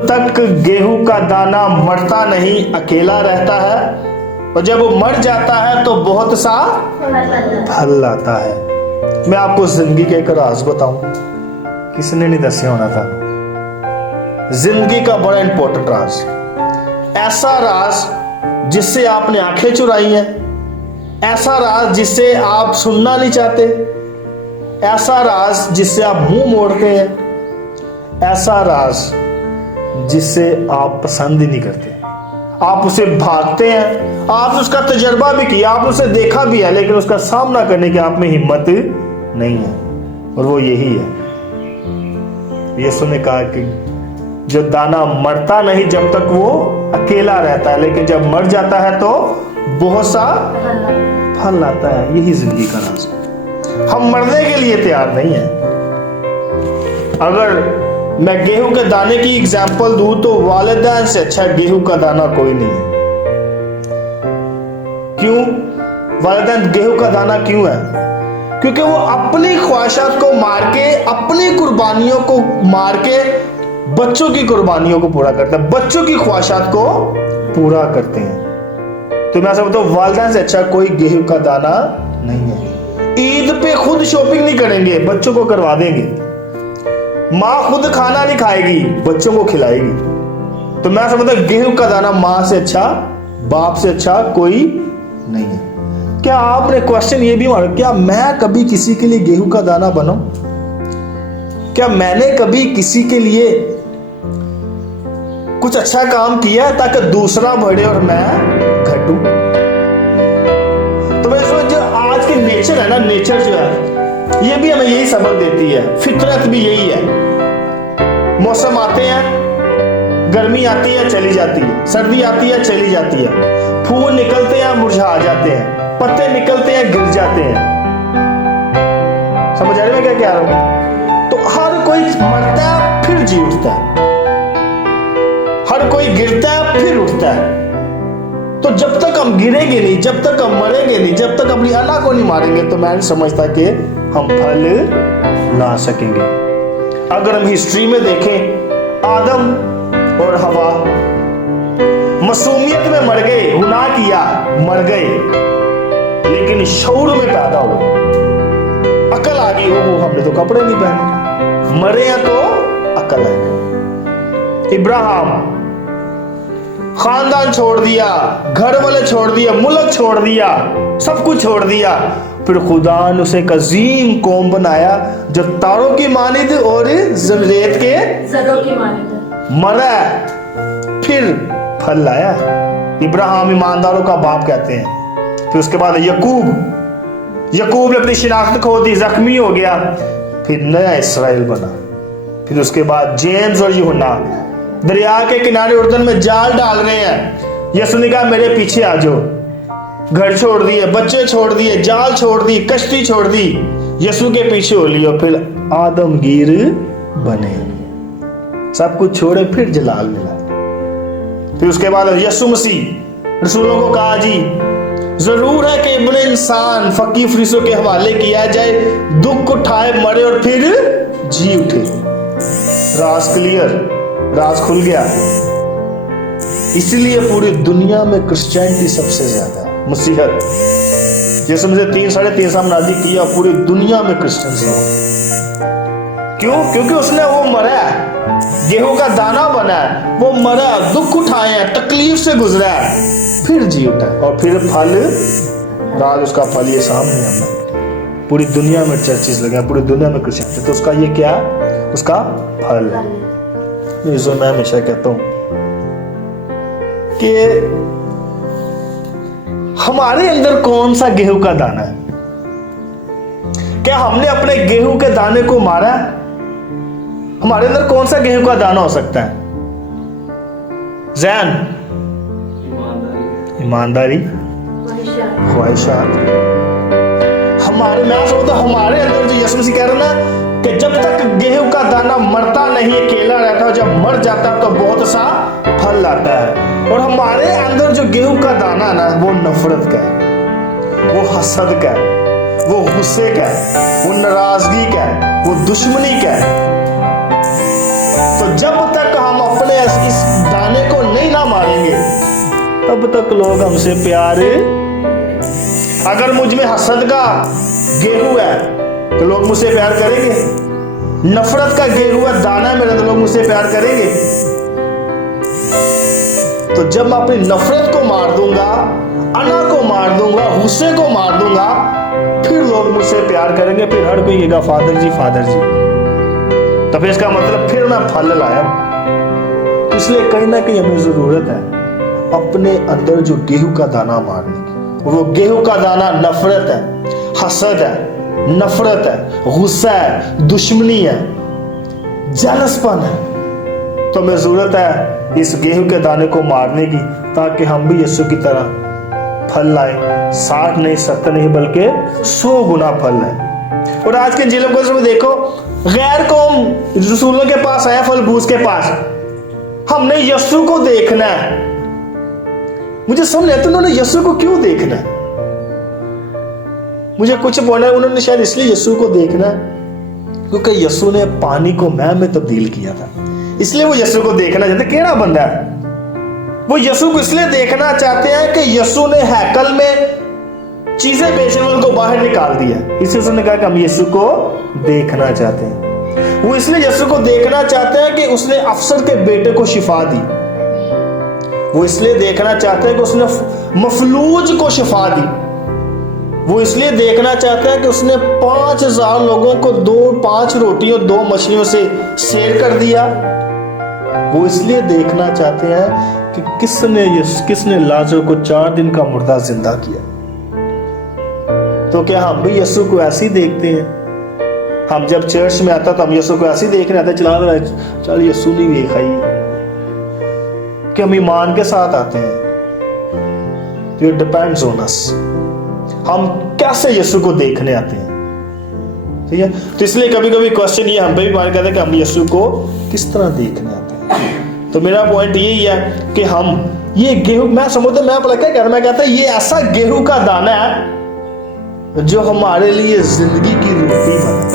तक गेहूं का दाना मरता नहीं अकेला रहता है, और जब वो मर जाता है तो बहुत सा फल लाता है। मैं आपको जिंदगी का एक राज बताऊं, किसने नहीं दसिया होना था। जिंदगी का बड़ा इंपॉर्टेंट राज, ऐसा राज जिससे आपने आंखें चुराई हैं, ऐसा राज जिससे आप सुनना नहीं चाहते, ऐसा राज जिससे आप मुंह मोड़ते हैं, ऐसा राज जिससे आप पसंद ही नहीं करते, आप उसे भागते हैं। आपने उसका तजर्बा भी किया, आपने उसे देखा भी है, लेकिन उसका सामना करने की आप में हिम्मत नहीं है, और वो यही है। यीशु ने कहा कि जो दाना मरता नहीं जब तक वो अकेला रहता है, लेकिन जब मर जाता है तो बहुत सा फल लाता है। यही जिंदगी का राज है। हम मरने के लिए तैयार नहीं है। अगर मैं गेहूं के दाने की एग्जाम्पल दूं तो वालिदैन से अच्छा गेहूं का दाना कोई नहीं है। क्यों? वालिदैन गेहूं का दाना क्यों है? क्योंकि वो अपनी ख्वाहिशात को मार के, अपनी कुर्बानियों को मार के बच्चों की कुर्बानियों को पूरा करते हैं, बच्चों की ख्वाहिशात को पूरा करते हैं। तो मैं ऐसा बताऊं, वालिदैन से अच्छा कोई गेहूं का दाना नहीं है। ईद पे खुद शॉपिंग नहीं करेंगे, बच्चों को करवा देंगे। माँ खुद खाना नहीं खाएगी, बच्चों को खिलाएगी। तो मैं समझता गेहूं का दाना माँ से अच्छा, बाप से अच्छा कोई नहीं है। क्या आपने क्वेश्चन ये भी मारा, क्या मैं कभी किसी के लिए गेहूं का दाना बनूं? क्या मैंने कभी किसी के लिए कुछ अच्छा काम किया ताकि दूसरा बढ़े और मैं घटूं? तो मैं सोच, जो आज की नेचर है ना, नेचर जो है ये भी हमें यही सबक देती है, फितरत भी यही है। मौसम आते हैं, गर्मी आती है चली जाती है, सर्दी आती है चली जाती है, फूल निकलते हैं मुरझा जाते हैं, पत्ते निकलते हैं गिर जाते हैं। समझ आ रही मैं क्या कह रहा हूं? तो हर कोई मरता है फिर जी उठता है, हर कोई गिरता है फिर उठता है। तो जब तक हम गिरेंगे नहीं, जब तक हम मरेंगे नहीं, जब तक अपनी अल्लाह को नहीं मारेंगे, तो मैं नहीं समझता कि हम फल ला सकेंगे। अगर हम हिस्ट्री में देखें, आदम और हवा मासूमियत में मर गए, गुनाह किया, मर गए, लेकिन शऊर में पैदा हुए, अकल आ गई, हो हमने तो कपड़े नहीं पहने, मरे हैं तो अकल आ गई। इब्राहिम खानदान छोड़ दिया, घर वाले छोड़ दिया, मुल्क छोड़ दिया, सब कुछ छोड़ दिया, फिर खुदा ने उसे एक अजीम कौम बनाया जो तारों की मानिद और रेत के जर्रों की मानिद मरा, फिर फल लाया। इब्राहिम ईमानदारों का बाप कहते हैं। फिर उसके बाद यकूब ने अपनी शिनाख्त खो दी, जख्मी हो गया, फिर नया इसराइल बना। फिर उसके बाद जेम्स और यूहन्ना दरिया के किनारे उर्दन में जाल डाल रहे हैं। यीशु ने कहा मेरे पीछे आ जाओ। घर छोड़ दिए, बच्चे छोड़ दिए, जाल छोड़ दी, कश्ती छोड़ दी, यीशु के पीछे हो लियो, फिर आदमगीर बने, सब कुछ छोड़े, फिर जलाल मिला। फिर उसके बाद यीशु मसीह रसूलों को कहा जी जरूर है कि इब्ने इंसान फकीर फरीसों के हवाले किया जाए, दुख उठाए, मरे और फिर जी उठे। राज क्लियर, राज खुल गया। इसलिए पूरी दुनिया में क्रिश्चियनिटी सबसे ज्यादा है, मसीहत। जैसे मुझे 3-3.5 साल नादी किया, पूरी दुनिया में क्रिश्चियंस हो। क्यों? क्योंकि उसने वो मरा है, गेहूं का दाना बना है, वो मरा, दुख उठाए हैं, तकलीफ से गुजरा है, फिर जी उठा, और फिर फल, राज उसका फल ये सामने है। पूरी दुनिया में चर्चेस लगे, पूरी दुनिया में क्रिश्चियनिटी, तो उसका ये क्या? उसका फल। जो मैं हमेशा कहता हूं कि हमारे अंदर कौन सा गेहूं का दाना है? क्या हमने अपने गेहूं के दाने को मारा? हमारे अंदर कौन सा गेहूं का दाना हो सकता है? जैन, ईमानदारी, ख्वाहिशात। हमारे, मैं सोचता हमारे अंदर जो यीशु मसीह कह रहे हैं ना कि जब तक गेहूं का दाना मरता नहीं, अकेला रहता है, जब मर जाता तो बहुत सा फल लाता है। और हमारे अंदर जो गेहूं का दाना है ना, वो नफरत का है, वो हसद का है, वो गुस्से का है, वो नाराजगी का है, वो दुश्मनी का है। तो जब तक हम अपने कब तक लोग हमसे प्यार, अगर मुझ में हसद का गेहूं है तो लोग मुझसे प्यार करेंगे, नफरत का गेहूं है दाना है मेरा तो लोग मुझसे प्यार करेंगे। तो जब मैं अपनी नफरत को मार दूंगा, अना को मार दूंगा, गुस्से को मार दूंगा, फिर लोग मुझसे प्यार करेंगे। फिर हर कोई कहेगा फादर जी फादर जी। तो फिर इसका मतलब फिर मैं फल लाया। इसलिए कहीं ना कहीं हमें जरूरत है अपने अंदर जो गेहूं का दाना मारने की। वो गेहूं का दाना नफरत है, हसद है, नफरत है, गुस्सा है, दुश्मनी है, जेलसपन है। तो हमें जरूरत है इस गेहूं के दाने को मारने की, ताकि हम भी यीशु की तरह फल लाए, 60 नहीं 70 नहीं बल्कि 100 गुना फल लाए। और आज के जिलों को देखो, गैर कौम रसूलों के पास आया, फलबूस के पास, हमने यीशु को देखना है। मुझे समझ नहीं आता उन्होंने यीशु को क्यों देखना है। मुझे कुछ बोला उन्होंने शायद इसलिए यीशु को देखना है क्योंकि यीशु ने पानी को मैल में तब्दील किया था, इसलिए वो यीशु को देखना चाहते। केड़ा बंदा है वो यीशु को इसलिए देखना चाहते हैं कि यीशु ने हैकल में चीजें बेचने वालों को बाहर निकाल दिया, इसलिए उसने कहा कि हम यीशु को देखना चाहते हैं। वो इसलिए यीशु को देखना चाहते हैं कि उसने अफसर के बेटे को शिफा दी। वो इसलिए देखना चाहते हैं कि उसने मफलूज को शिफा दी। वो इसलिए देखना चाहते हैं कि उसने 5000 लोगों को 5 रोटियों 2 मछलियों से शेर कर दिया। वो इसलिए देखना चाहते हैं कि किसने लाजर को 4 दिन का मुर्दा जिंदा किया। तो क्या हम भी यीशु को ऐसे ही देखते हैं? हम जब चर्च में आता तो हम यीशु को ऐसे ही देखने आते, चला रहा है चल यीशु नहीं देखा ही, कि हम ईमान के साथ आते हैं। तो इट डिपेंड्स ऑन अस, हम कैसे यीशु को देखने आते हैं। ठीक है, तो इसलिए कभी कभी क्वेश्चन ये हम पे भी मान करते हैं कि हम यीशु को किस तरह देखने आते हैं। तो मेरा पॉइंट यही है कि हम ये गेहूं, मैं समझता मैं अपना क्या कहना, मैं कहता ये ऐसा गेहूं का दाना है जो हमारे लिए जिंदगी की रोटी बना,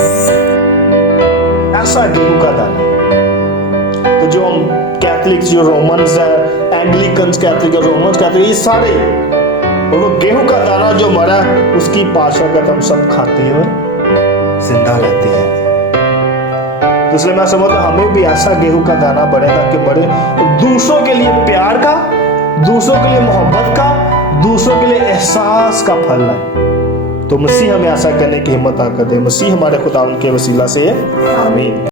ऐसा गेहूं का दाना। तो जो हम कैथलिक्स, जो रोमन्स है, एंग्लिकन्स कैथलिक, रोमन्स कैथलिक, ये सारे वो गेहूं का दाना जो मरा उसकी पाशा हम सब खाते हैं और जिंदा रहते हैं। तो इसलिए मैं समझता हमें भी ऐसा गेहूं का दाना बढ़े, ताकि बढ़े दूसरों के लिए प्यार का, दूसरों के लिए मोहब्बत का, दूसरों के लिए एहसास का फल है। तो मसीह हमें ऐसा करने की हिम्मत ताकत दे। मसीह हमारे खुदा उनके वसीला से आमीन।